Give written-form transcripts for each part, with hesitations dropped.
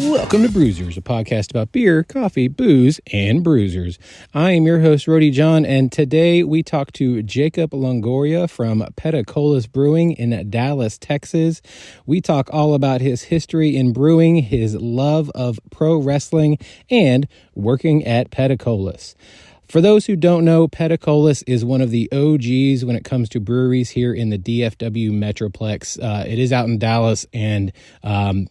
Welcome to Brewsers, a podcast about beer, coffee, booze, and bruisers. I am your host, Rody John, and today we talk to Jacob Longoria from Petacolas Brewing in Dallas, Texas. We talk all about his history in brewing, his love of pro wrestling, and working at Petacolas. For those who don't know, Petacolas is one of the OGs when it comes to breweries here in the DFW Metroplex. It is out in Dallas, and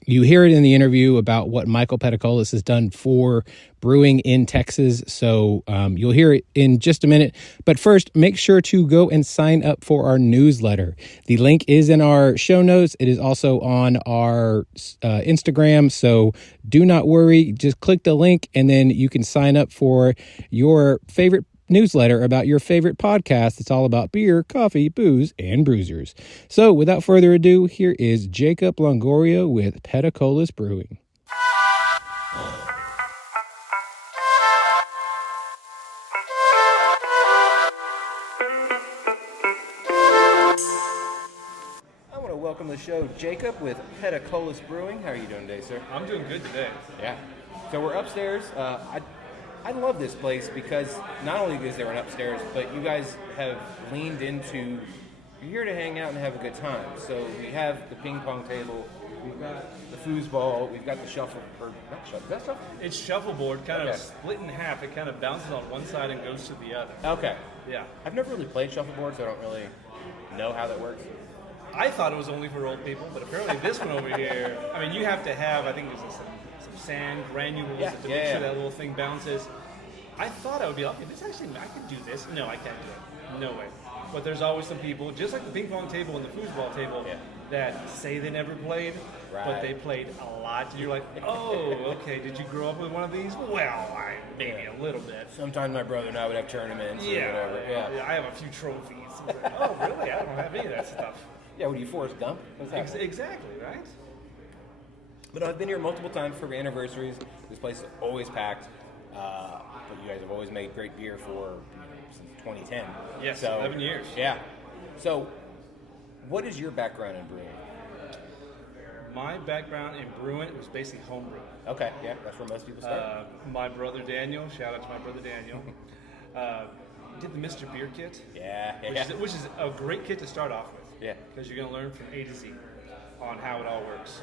you hear it in the interview about what Michael Petacolas has done for brewing in Texas. So you'll hear it in just a minute. But first, make sure to go and sign up for our newsletter. The link is in our show notes. It is also on our Instagram. So do not worry. Just click the link and then you can sign up for your favorite newsletter about your favorite podcast. It's all about beer, coffee, booze, and bruisers. So without further ado, here is Jacob Longoria with Petacolas Brewing. Welcome to the show, Jacob with Petacolas Brewing. How are you doing today, sir? I'm doing good today. Yeah. So we're upstairs. I love this place because not only is there an upstairs, but you guys have leaned into, you're here to hang out and have a good time. So we have the ping pong table, we've got the foosball, we've got the shuffle, or not shuffle, is that shuffle? It's shuffleboard, kind of split in half. It kind of bounces on one side and goes to the other. Okay. Yeah. I've never really played shuffleboard, so I don't really know how that works. I thought it was only for old people, but apparently this one over here, I mean, you have to have, I think there's some sand granules to make sure that little thing bounces. I thought I would be like, this actually, I can do this. No, I can't do it. No way. But there's always some people, just like the ping pong table and the foosball table, that say they never played, but they played a lot. And you're like, oh, okay, did you grow up with one of these? Well, maybe a little bit. Sometimes my brother and I would have tournaments or whatever. Yeah, I have a few trophies. Oh, really? I don't have any of that stuff. Yeah, what are you, Forrest Gump? Exactly, right? But I've been here multiple times for anniversaries. This place is always packed. But you guys have always made great beer since 2010. Yes, so, 11 years. Yeah. So, what is your background in brewing? My background in brewing was basically home brewing. Okay, yeah, that's where most people start. My brother Daniel, shout out to my brother Daniel, did the Mr. Beer kit. Which is a great kit to start off with. Yeah. Because you're going to learn from A to Z on how it all works.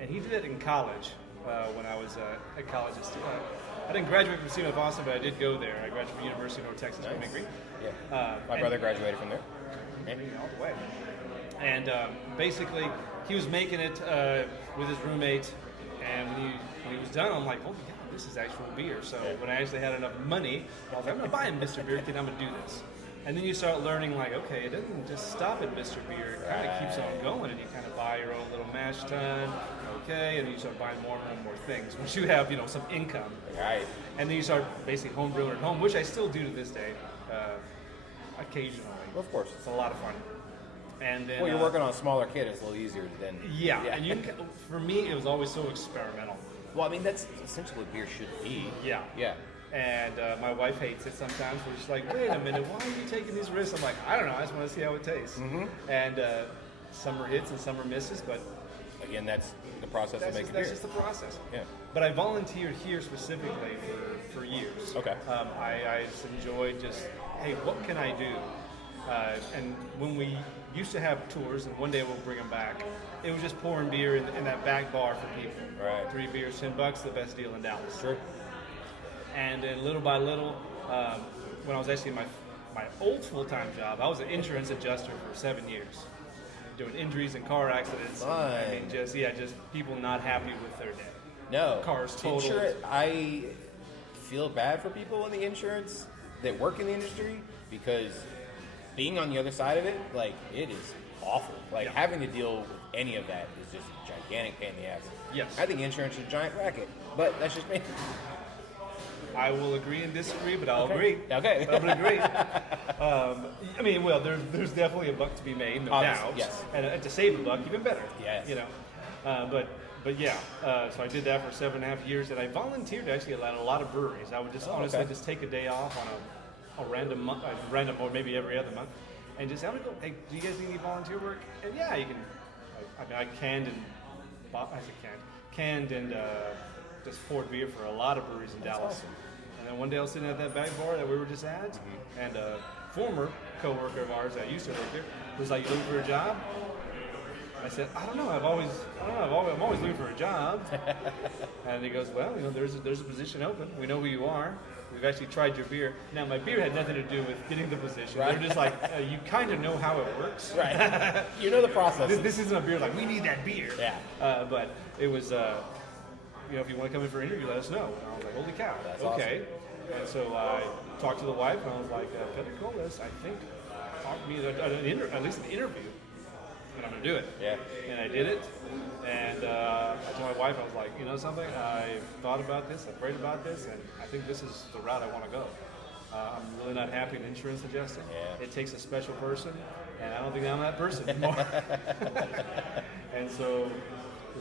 And he did it in college when I was at college. I didn't graduate from CMF Austin, but I did go there. I graduated from University of North Texas from Hickory. Yeah. My brother graduated from there. All the way. And basically, he was making it with his roommate. And when he was done, I'm like, oh my God, this is actual beer. So when I actually had enough money, I was like, I'm going to buy a Mr. Beer kit. I'm going to do this. And then you start learning, like, okay, it doesn't just stop at Mr. Beer. It kind of keeps on going, and you kind of buy your own little mash tun, okay, and then you start buying more and more things once you have, some income. Right. And then you start basically home brewing at home, which I still do to this day, occasionally. Well, of course. It's a lot of fun. And then, you're working on a smaller kit, it's a little easier than... Yeah, and for me, it was always so experimental. Well, I mean, that's essentially what beer should be. Yeah. Yeah. And my wife hates it sometimes. We're just like, wait a minute, why are you taking these risks? I'm like, I don't know, I just want to see how it tastes. Mm-hmm. And some are hits and some are misses, but... Again, that's the process of making beer. That's just the process. Yeah. But I volunteered here specifically for years. Okay. I just enjoyed hey, what can I do? And when we used to have tours, and one day we'll bring them back, it was just pouring beer in that back bar for people. Right. 3 beers, $10, the best deal in Dallas. Sure. And then little by little, when I was actually in my old full-time job, I was an insurance adjuster for 7 years, doing injuries and car accidents. Fine. I mean, just people not happy with their day. No. Cars totaled. I feel bad for people in the insurance that work in the industry because being on the other side of it, like, it is awful. Like, having to deal with any of that is just a gigantic pain in the ass. Yes. I think insurance is a giant racket, but that's just me. I will agree and disagree, but I'll agree. Okay. I'm going to agree. I mean, well, there's definitely a buck to be made, no doubt. Yes. And to save a buck, even better. Yes. You know, but yeah. So I did that for 7.5 years, and I volunteered actually at a lot of breweries. I would just honestly just take a day off on a random month, or maybe every other month, and just I'm gonna go. Hey, do you guys need any volunteer work? And yeah, you can. I mean, I canned and canned and just poured beer for a lot of breweries in Dallas. Awesome. And then one day I was sitting at that back bar that we were just at, and a former coworker of ours that used to work there was like, "You looking for a job?" I said, "I don't know. I'm always looking for a job." And he goes, "Well, there's a position open. We know who you are. We've actually tried your beer. Now, my beer had nothing to do with getting the position. Right. They're just like, you kind of know how it works. Right. You know the process. This isn't a beer like, we need that beer." Yeah. But it was, if you want to come in for an interview, let us know. And I was like, holy cow. That's okay. Awesome. And so I talked to the wife, and I was like, Pedicolas, I think, talked to me at least an interview. And I'm going to do it. Yeah. And I did it. And I told my wife, I was like, you know something? I've thought about this, I've prayed about this, and I think this is the route I want to go. I'm really not happy in insurance adjusting. Yeah. It takes a special person, and I don't think I'm that person anymore. And so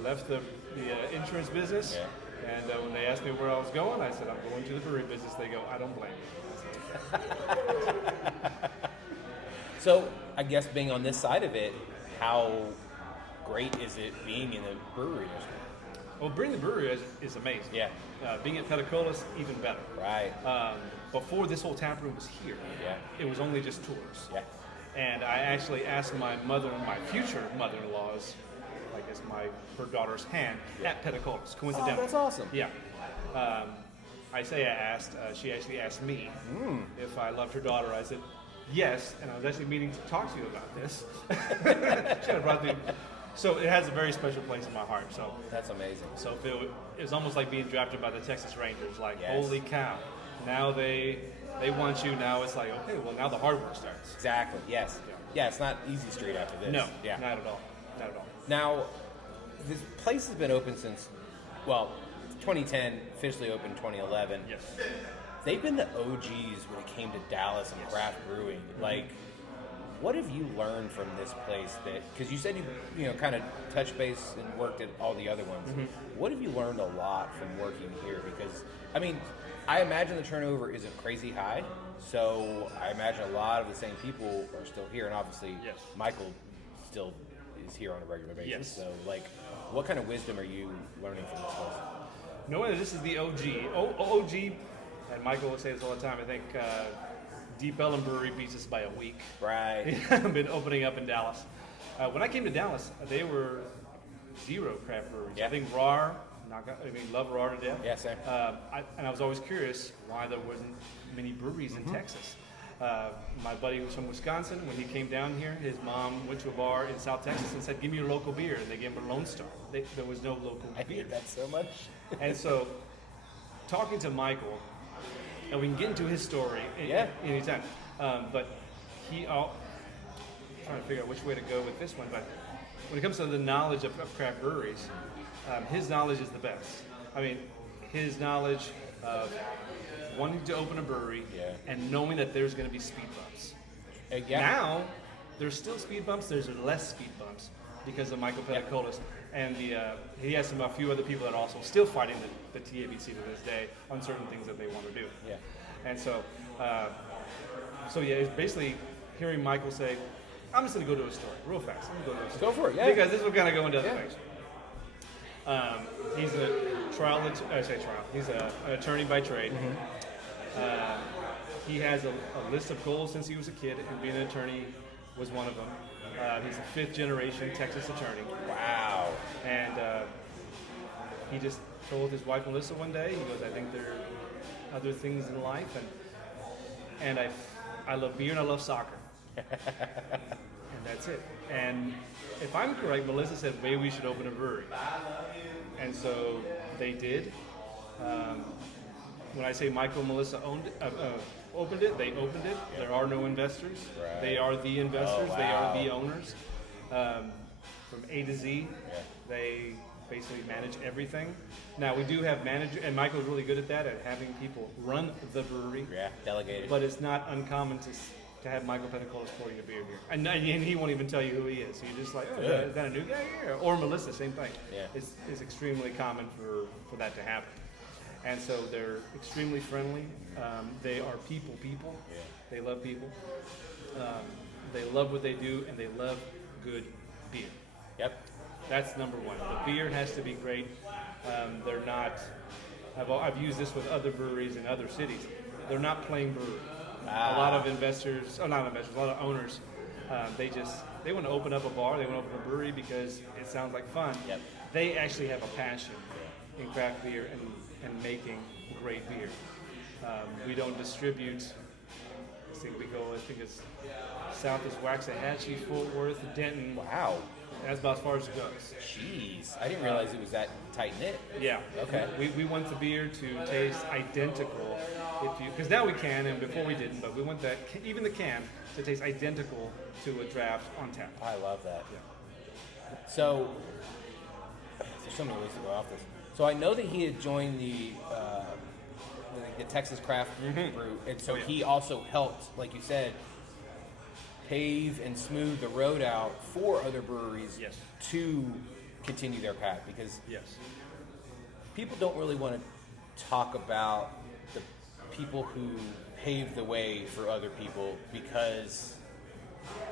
left the insurance business. Yeah. And when they asked me where I was going, I said, I'm going to the brewery business. They go, I don't blame you. So I guess being on this side of it, how great is it being in the brewery industry? Well, being in the brewery is amazing. Yeah. Being at Pedicolas, even better. Right. Before this whole tap room was here, Yeah. it was only just tours. Yeah. And I actually asked my future mother-in-law's, I guess her daughter's hand at Pedicolas, coincidentally. Oh, that's awesome. Yeah. I say I asked, she actually asked me if I loved her daughter. I said, yes, and I was actually meaning to talk to you about this. She had brought me. So it has a very special place in my heart. So That's amazing. So it was almost like being drafted by the Texas Rangers. Like, Yes. holy cow! Now they want you. Now it's like, okay, well now the hard work starts. Exactly. Yes. Yeah, it's not easy street after this. No, Yeah. not at all. Not at all. Now, this place has been open since, 2010, officially opened 2011. Yes. They've been the OGs when it came to Dallas and Yes. craft brewing. Like, what have you learned from this place? Because you said you kind of touched base and worked at all the other ones. What have you learned a lot from working here? Because I imagine the turnover isn't crazy high, so I imagine a lot of the same people are still here, and obviously Yes. Michael still is here on a regular basis. Yes. So, what kind of wisdom are you learning from this place? Knowing that this is the OG, OG, and Michael will say this all the time. I think Deep Ellum Brewery beats us by a week. Right. I've been opening up in Dallas. When I came to Dallas, they were zero craft breweries. Yeah. I think RAR, love RAR to death. Yeah, same. And I was always curious why there wasn't many breweries in Texas. My buddy was from Wisconsin. When he came down here, his mom went to a bar in South Texas and said, "Give me your local beer." And they gave him a Lone Star. There was no local I beer. hate that so much. And so, talking to Michael, and we can get into his story anytime. But I'm trying to figure out which way to go with this one. But when it comes to the knowledge of craft breweries, his knowledge is the best. His knowledge of wanting to open a brewery and knowing that there's going to be speed bumps. Now, there's still speed bumps. There's less speed bumps because of Michael Pedicolas. And he has a few other people that are also still fighting the TABC to this day on certain things that they want to do. Yeah. And so, it's basically hearing Michael say, I'm just going to go to a story real fast. I'm going to go to a story. Go for it, yeah. Because this will kind of go into other things. He's he's an attorney by trade. He has a list of goals since he was a kid, and being an attorney was one of them. He's a fifth generation Texas attorney. Wow. And he just told his wife Melissa one day, he goes, I think there are other things in life, and I love beer and I love soccer. And that's it. And if I'm correct, Melissa said maybe we should open a brewery. And so they did. When I say Michael and Melissa opened it, they opened it. There are no investors. Right. They are the investors. Oh, wow. They are the owners. From A to Z, they basically manage everything. Now, we do have manager, and Michael's really good at that, at having people run the brewery. Yeah, delegated. But it's not uncommon to have Michael Pedicolas pouring a beer here. And he won't even tell you who he is. So you're just like, oh, is that a new guy here? Or Melissa, same thing. Yeah. It's extremely common for that to happen. And so they're extremely friendly. They are people. Yeah. They love people. They love what they do, and they love good beer. Yep. That's number one. The beer has to be great. They're not. I've used this with other breweries in other cities. They're not plain brewery. A lot of investors, not investors, a lot of owners, they want to open up a bar, they want to open a brewery because it sounds like fun. Yep. They actually have a passion in craft beer and making great beer. We don't distribute. I think it's south is Waxahachie, Fort Worth, Denton. Wow. That's about as far as it goes. Jeez. I didn't realize it was that tight-knit. Yeah. Okay. We want the beer to taste identical, because now we can, and before we didn't, but we want that, even the can, to taste identical to a draft on tap. I love that. Yeah. So, there's so many ways to go off this. So I know that he had joined the Texas Craft Brew, and so he also helped, like you said, pave and smooth the road out for other breweries to continue their path, because people don't really want to talk about the people who paved the way for other people because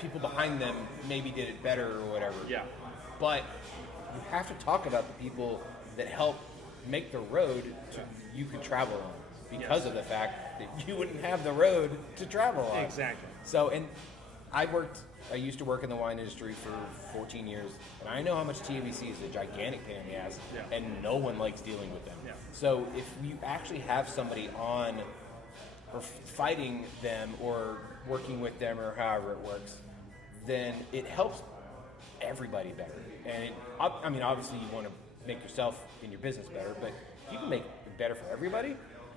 people behind them maybe did it better or whatever. Yeah. But you have to talk about the people that helped make the road you could travel on because of the fact that you wouldn't have the road to travel on. Exactly. So, and I used to work in the wine industry for 14 years, and I know how much TABC is a gigantic pain in the ass, and no one likes dealing with them. Yeah. So if you actually have somebody on or fighting them or working with them or however it works, then it helps everybody better. And obviously you want to make yourself and your business better, but if you can make it better for everybody,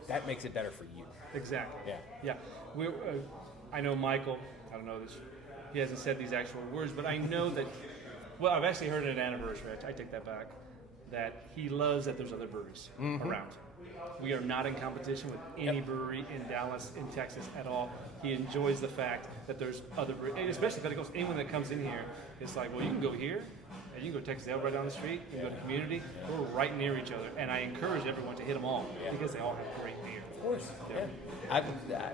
that makes it better for you. Exactly. Yeah. Yeah. I know Michael. I don't know this. He hasn't said these actual words, but I know that. Well, I've actually heard at an anniversary. I take that back. That he loves that there's other breweries around. We are not in competition with any brewery in Dallas, in Texas at all. He enjoys the fact that there's other breweries, especially because anyone that comes in here, it's like, well, you can go here, and you can go to Texas Ale right down the street. You can go to Community. We're right near each other, and I encourage everyone to hit them all because they all have great beer. Of course. Yeah.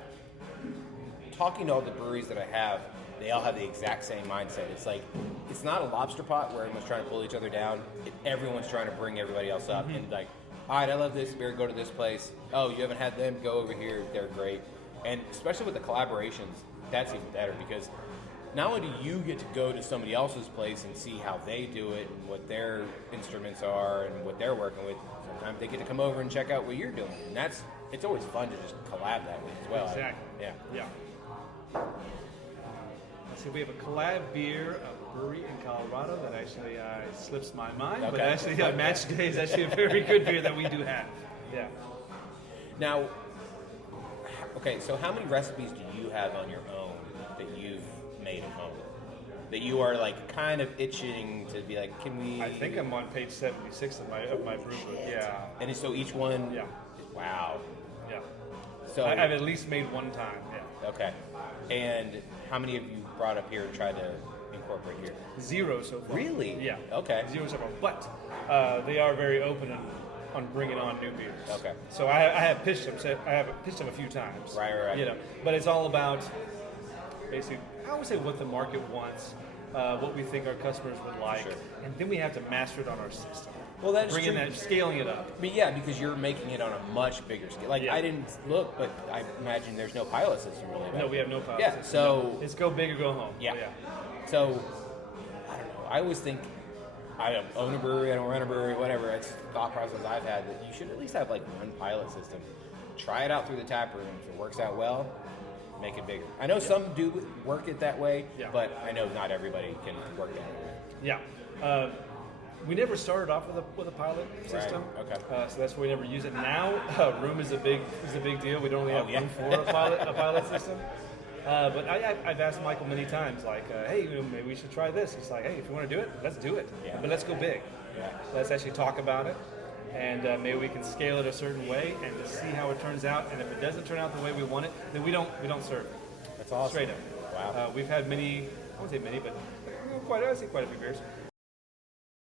Talking to all the breweries that I have, they all have the exact same mindset. It's like, it's not a lobster pot where everyone's trying to pull each other down. Everyone's trying to bring everybody else up. And like, all right, I love this beer, go to this place. Oh, you haven't had them, go over here, they're great. And especially with the collaborations, that's even better because not only do you get to go to somebody else's place and see how they do it and what their instruments are and what they're working with, sometimes they get to come over and check out what you're doing. And it's always fun to just collab that way as well. Exactly. Yeah. So we have a collab beer, a brewery in Colorado that actually slips my mind, but Okay. actually Match Day is actually a very good beer that we do have. Yeah. Now, okay, so how many recipes do you have on your own that you've made at home? That you are like kind of itching to be like, can we? I think I'm on page 76 of my brew book. Yeah. And so each one. Yeah. Wow. Yeah. So I've at least made one time. Yeah. Okay. And how many have you brought up here and tried to incorporate here? 0 so far. Really? Yeah. Okay. 0 so far. But they are very open on bringing on new beers. Okay. So I have pitched them. A few times. Right. You know, but it's all about basically, I would say what the market wants, what we think our customers would like, and then we have to master it on our system. Well, that's bringing true. that, scaling it up. I mean, yeah, because you're making it on a much bigger scale. Like, I didn't look, but I imagine there's no pilot system really. No, we have no pilot Yeah, system. so It's go big or go home. Yeah. So, I don't know. I always think I don't own a brewery, I don't run a brewery, whatever. It's the thought process I've had that you should at least have like one pilot system. Try it out through the tap room. If it works out well, make it bigger. I know some do work it that way, but I know not everybody can work that way. Yeah. We never started off with a pilot system. Right. Okay. So that's why we never use it. Now, room is a big deal. We don't really have room for a pilot system. But I've asked Michael many times, like, hey, maybe we should try this. He's like, hey, if you want to do it, let's do it. Yeah. But let's go big. Yeah. Let's actually talk about it, and maybe we can scale it a certain way and just see how it turns out. And if it doesn't turn out the way we want it, then we don't serve it. That's awesome. Straight up. Wow. We've had many, I won't say many, but quite a few beers